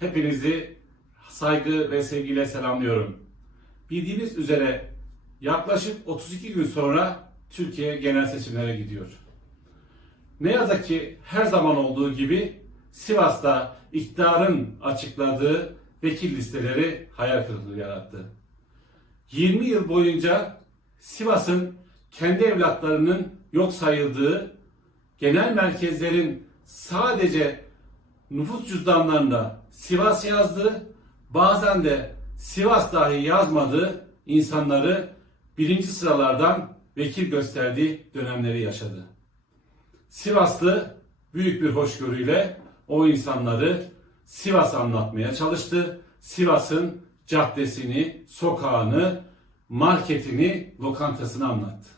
Hepinizi saygı ve sevgiyle selamlıyorum. Bildiğiniz üzere yaklaşık 32 gün sonra Türkiye genel seçimlere gidiyor. Ne yazık ki her zaman olduğu gibi Sivas'ta iktidarın açıkladığı vekil listeleri hayal kırıklığı yarattı. 20 yıl boyunca Sivas'ın kendi evlatlarının yok sayıldığı, genel merkezlerin sadece nüfus cüzdanlarında Sivas yazdığı, bazen de Sivas dahi yazmadığı insanları birinci sıralardan vekil gösterdiği dönemleri yaşadı. Sivaslı büyük bir hoşgörüyle o insanları Sivas anlatmaya çalıştı. Sivas'ın caddesini, sokağını, marketini, lokantasını anlattı.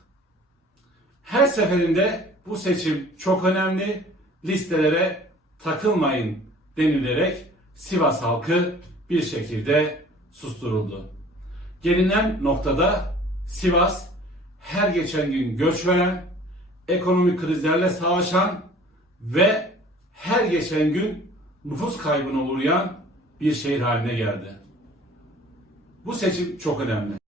Her seferinde bu seçim çok önemli. Listelere takılmayın denilerek Sivas halkı bir şekilde susturuldu. Gelinen noktada Sivas her geçen gün göç veren, ekonomik krizlerle savaşan ve her geçen gün nüfus kaybına uğrayan bir şehir haline geldi. Bu seçim çok önemli.